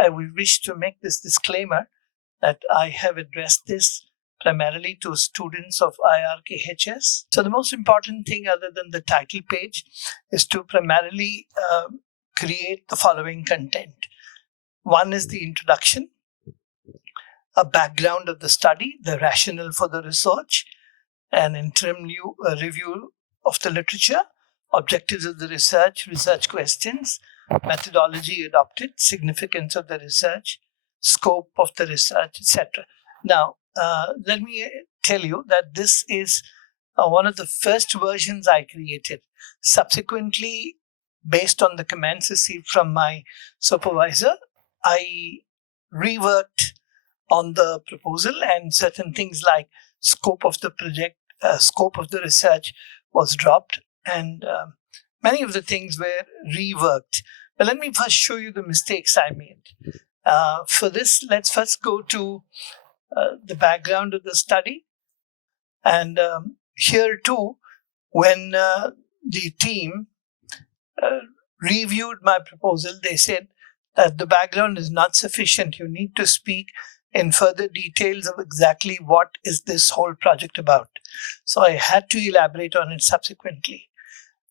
I wish to make this disclaimer that I have addressed this primarily to students of IRKHS. So the most important thing other than the title page is to primarily create the following content. One is the introduction, a background of the study, the rationale for the research, an interim review of the literature, objectives of the research, research questions, methodology adopted, significance of the research, scope of the research, etc. Now, let me tell you that this is one of the first versions I created. Subsequently, based on the comments received from my supervisor, I reworked on the proposal, and certain things like scope of the project, scope of the research was dropped, and many of the things were reworked. But let me first show you the mistakes I made. For this, let's first go to the background of the study. And here too, when the team reviewed my proposal, they said that the background is not sufficient. You need to speak in further details of exactly what is this whole project about. So I had to elaborate on it subsequently.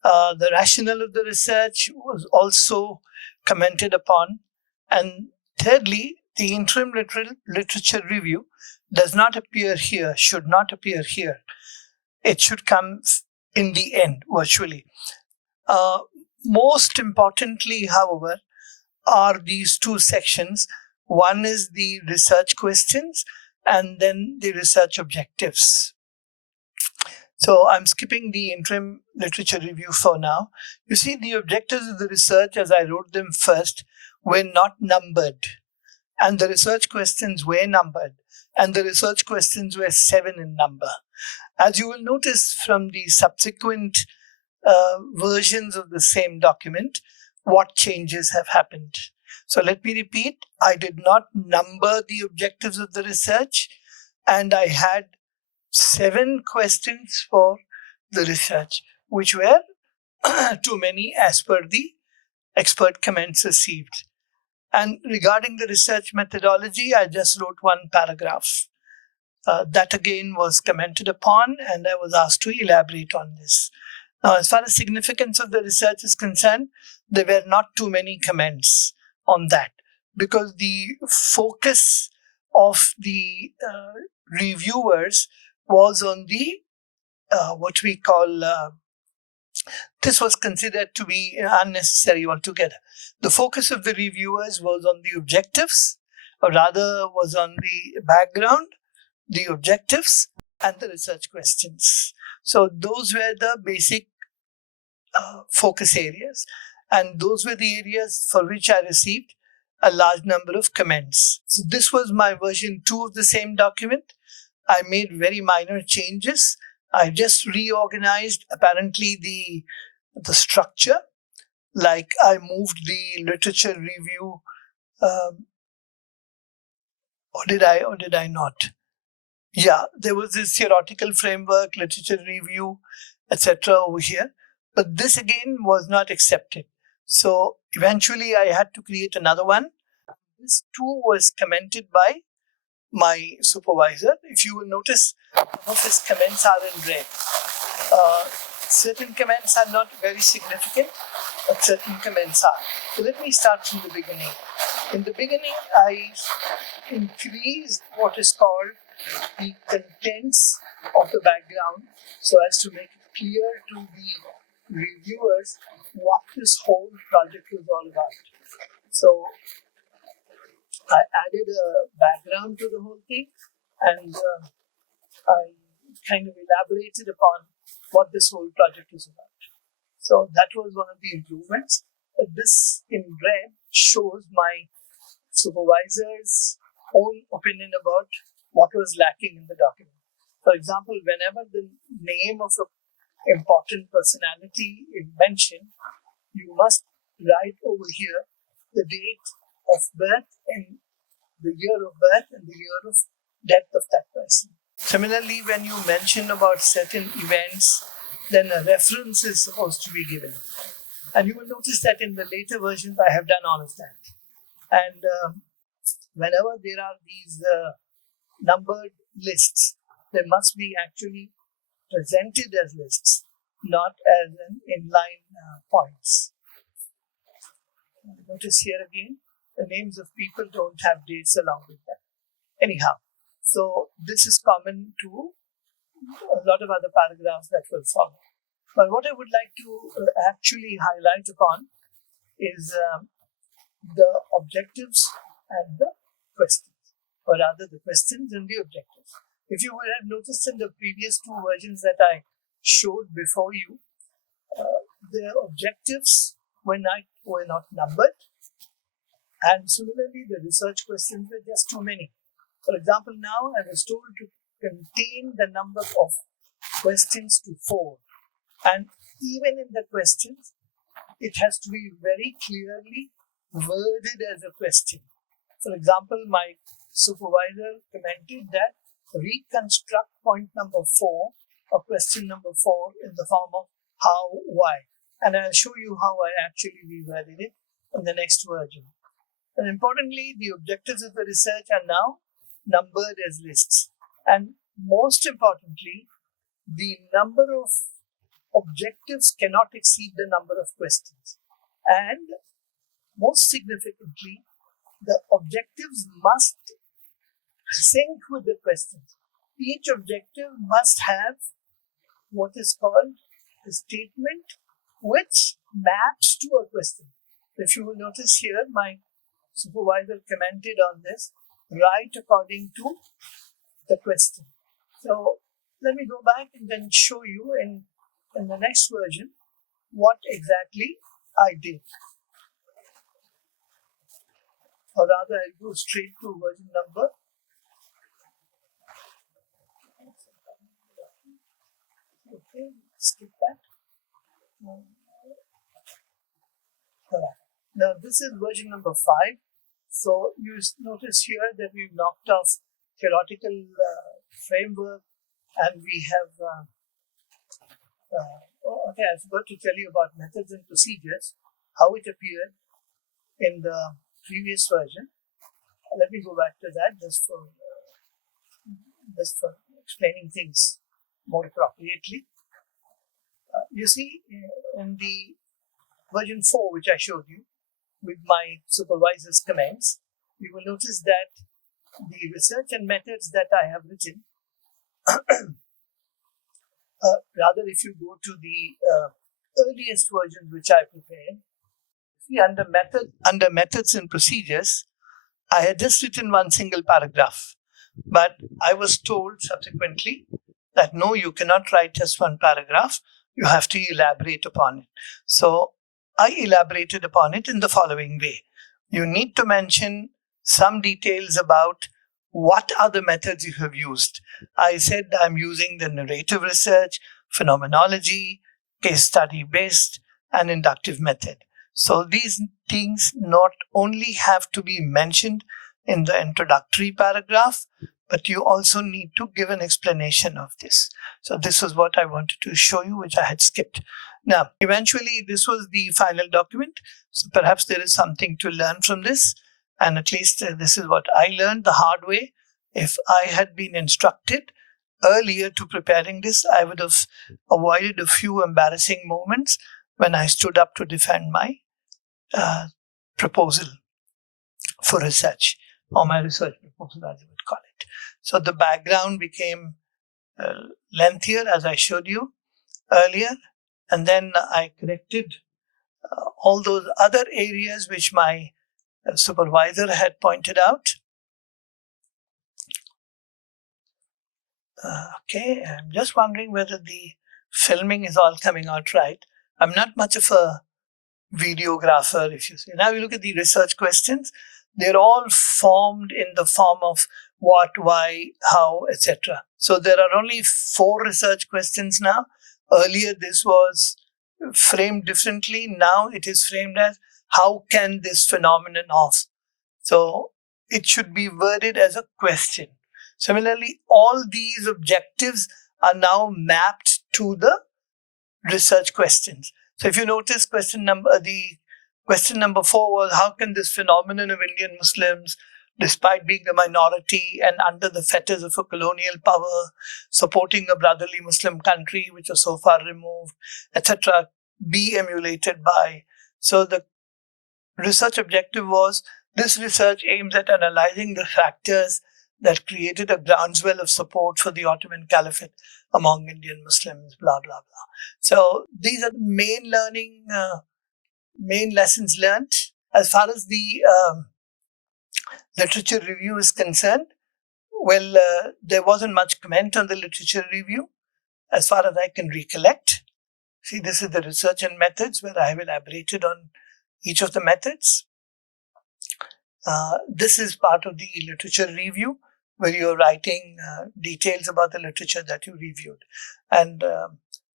The rationale of the research was also commented upon. And thirdly, the interim literature review does not appear here, should not appear here. It should come in the end, virtually. Most importantly, however, are these two sections. One is the research questions and then the research objectives. So I'm skipping the interim literature review for now. You see, the objectives of the research, as I wrote them first, were not numbered. And the research questions were numbered. And the research questions were 7 in number. As you will notice from the subsequent versions of the same document, what changes have happened. So let me repeat, I did not number the objectives of the research, and I had 7 questions for the research, which were too many as per the expert comments received. And regarding the research methodology, I just wrote 1 paragraph. That again was commented upon, and I was asked to elaborate on this. Now, as far as significance of the research is concerned, there were not too many comments on that, because the focus of the reviewers was on the what we call this was considered to be unnecessary altogether. The focus of the reviewers was on the objectives, or rather was on the background, the objectives, and the research questions. So those were the basic focus areas, and those were the areas for which I received a large number of comments. So this was my version 2 of the same document. I made very minor changes. I just reorganized apparently the structure. Like I moved the literature review, or did I not? Yeah, there was this theoretical framework, literature review, etc. over here. But this again was not accepted. So eventually I had to create another one. This too was commented by my supervisor. If you will notice, some of his comments are in red. Certain comments are not very significant, but certain comments are. So let me start from the beginning. In the beginning, I increased what is called the contents of the background so as to make it clear to the reviewers what this whole project was all about. So I added a background to the whole thing, and I kind of elaborated upon what this whole project is about. So that was one of the improvements. But this in red shows my supervisor's own opinion about what was lacking in the document. For example, whenever the name of an important personality is mentioned, you must write over here the date of birth and the year of birth and the year of death of that person. Similarly, when you mention about certain events, then a reference is supposed to be given. And you will notice that in the later versions, I have done all of that. And whenever there are these numbered lists, they must be actually presented as lists, not as an inline points. Notice here again, the names of people don't have dates along with them. Anyhow, so this is common to a lot of other paragraphs that will follow. But what I would like to actually highlight upon is the objectives and the questions, or rather the questions and the objectives. If you would have noticed in the previous two versions that I showed before you, the objectives were not numbered, and similarly the research questions were just too many. For example, now I was told to contain the number of questions to 4, and even in the questions it has to be very clearly worded as a question. For example, my supervisor commented that reconstruct point number 4 or question number 4 in the form of how, why. And I'll show you how I actually reworded it in the next version. And importantly, the objectives of the research are now numbered as lists. And most importantly, the number of objectives cannot exceed the number of questions. And most significantly, the objectives must sync with the questions. Each objective must have what is called a statement which maps to a question. If you will notice here, my supervisor commented on this, write according to the question. So let me go back and then show you in the next version what exactly I did. Or rather, I'll go straight to version number. Okay, skip that. Now this is version number 5. So you notice here that we've knocked off theoretical framework, and we have okay, I forgot to tell you about methods and procedures, how it appeared in the previous version. Let me go back to that just for explaining things more appropriately. You see, in the version 4, which I showed you with my supervisor's comments, you will notice that the research and methods that I have written, rather if you go to the earliest versions which I prepared, see under methods and procedures, I had just written one single paragraph, but I was told subsequently that no, you cannot write just one paragraph, you have to elaborate upon it. So I elaborated upon it in the following way. You need to mention some details about what are the methods you have used. I said I'm using the narrative research, phenomenology, case study based, and inductive method. So these things not only have to be mentioned in the introductory paragraph, but you also need to give an explanation of this. So this is what I wanted to show you, which I had skipped. Now, eventually this was the final document. So perhaps there is something to learn from this. And at least this is what I learned the hard way. If I had been instructed earlier to preparing this, I would have avoided a few embarrassing moments when I stood up to defend my proposal for research, or my research proposal as I would call it. So the background became lengthier, as I showed you earlier, and then I corrected all those other areas which my supervisor had pointed out. Okay, I'm just wondering whether the filming is all coming out right. I'm not much of a videographer, if you see. Now you look at the research questions, they're all formed in the form of what, why, how, etc. So there are only 4 research questions now. Earlier this was framed differently. Now it is framed as how can this phenomenon of. So it should be worded as a question. Similarly, all these objectives are now mapped to the research questions. So if you notice the Question number 4 was, how can this phenomenon of Indian Muslims, despite being a minority and under the fetters of a colonial power, supporting a brotherly Muslim country which was so far removed, etc., be emulated by? So the research objective was, this research aims at analyzing the factors that created a groundswell of support for the Ottoman Caliphate among Indian Muslims, blah, blah, blah. So these are the main lessons learned. As far as the literature review is concerned, well, there wasn't much comment on the literature review, as far as I can recollect. See, this is the research and methods, where I have elaborated on each of the methods. This is part of the literature review, where you're writing details about the literature that you reviewed. And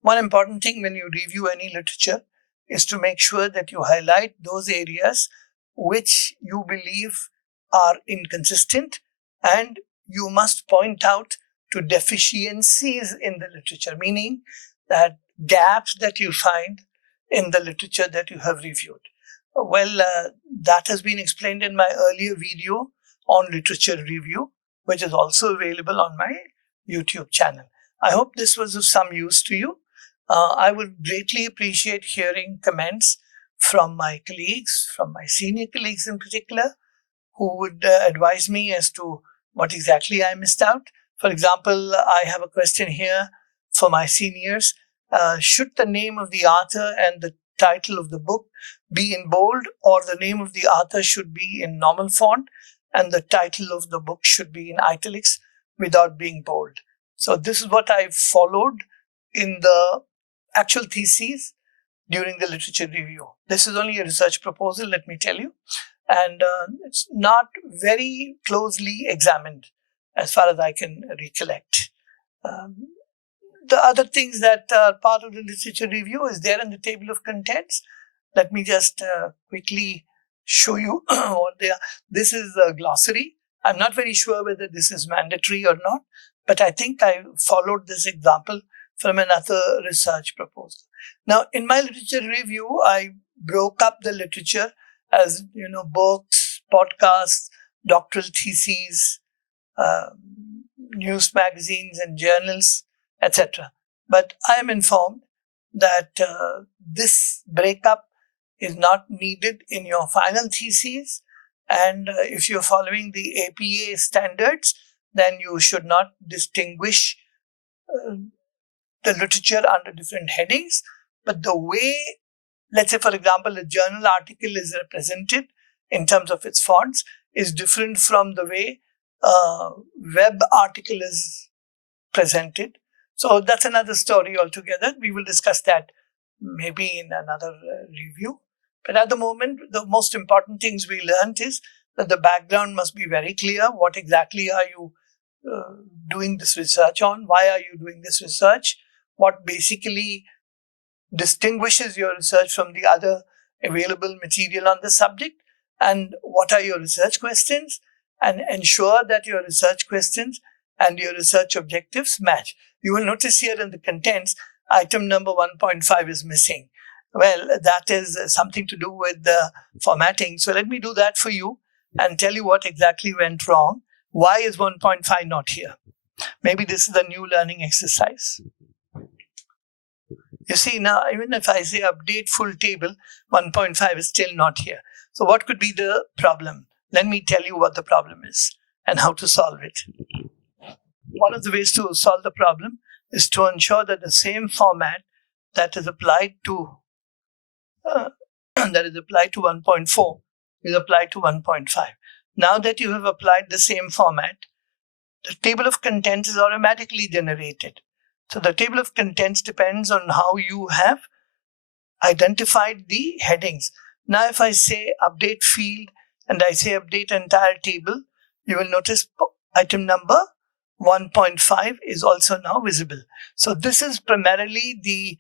one important thing when you review any literature is to make sure that you highlight those areas which you believe are inconsistent, and you must point out to deficiencies in the literature, meaning that gaps that you find in the literature that you have reviewed. Well, that has been explained in my earlier video on literature review, which is also available on my YouTube channel. I hope this was of some use to you. I would greatly appreciate hearing comments from my colleagues, from my senior colleagues in particular, who would advise me as to what exactly I missed out. For example, I have a question here for my seniors. Should the name of the author and the title of the book be in bold, or the name of the author should be in normal font and the title of the book should be in italics without being bold? So this is what I followed in the actual theses during the literature review. This is only a research proposal, let me tell you, and it's not very closely examined as far as I can recollect. The other things that are part of the literature review is there in the table of contents. Let me just quickly show you what they are. This is a glossary. I'm not very sure whether this is mandatory or not, but I think I followed this example from another research proposal. Now, in my literature review, I broke up the literature as, books, podcasts, doctoral theses, news magazines and journals, etc. But I am informed that this breakup is not needed in your final thesis, and if you're following the APA standards, then you should not distinguish the literature under different headings. But the way, let's say for example, a journal article is represented in terms of its fonts is different from the way a web article is presented. So that's another story altogether. We will discuss that maybe in another review. But at the moment, the most important things we learned is that the background must be very clear. What exactly are you doing this research on? Why are you doing this research? What basically distinguishes your research from the other available material on the subject? And what are your research questions? And ensure that your research questions and your research objectives match. You will notice here in the contents, item number 1.5 is missing. Well, that is something to do with the formatting. So let me do that for you and tell you what exactly went wrong. Why is 1.5 not here? Maybe this is a new learning exercise. You see, now even if I say update full table, 1.5 is still not here. So what could be the problem? Let me tell you what the problem is and how to solve it. One of the ways to solve the problem is to ensure that the same format that is applied to 1.4 is applied to 1.5. Now that you have applied the same format, the table of contents is automatically generated. So the table of contents depends on how you have identified the headings. Now if I say update field and I say update entire table, you will notice item number 1.5 is also now visible. So this is primarily the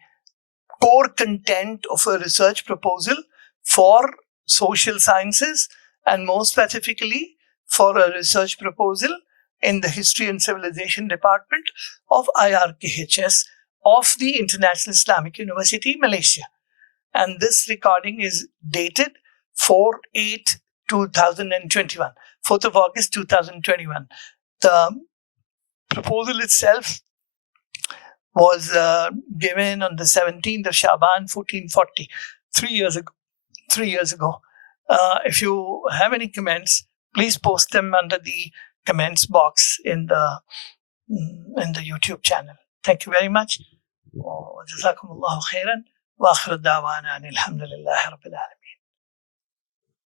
core content of a research proposal for social sciences, and more specifically for a research proposal in the History and Civilization Department of IRKHS of the International Islamic University, Malaysia. And this recording is dated 4/8/2021, 4th of August 2021. The proposal itself was given on the 17th of Shaban 1440, 3 years ago. 3 years ago. If you have any comments, please post them under the comments box in the YouTube channel. Thank you very much. جزاكم الله خيرا. وآخر الدعوانا أن الحمد لله رب العالمين.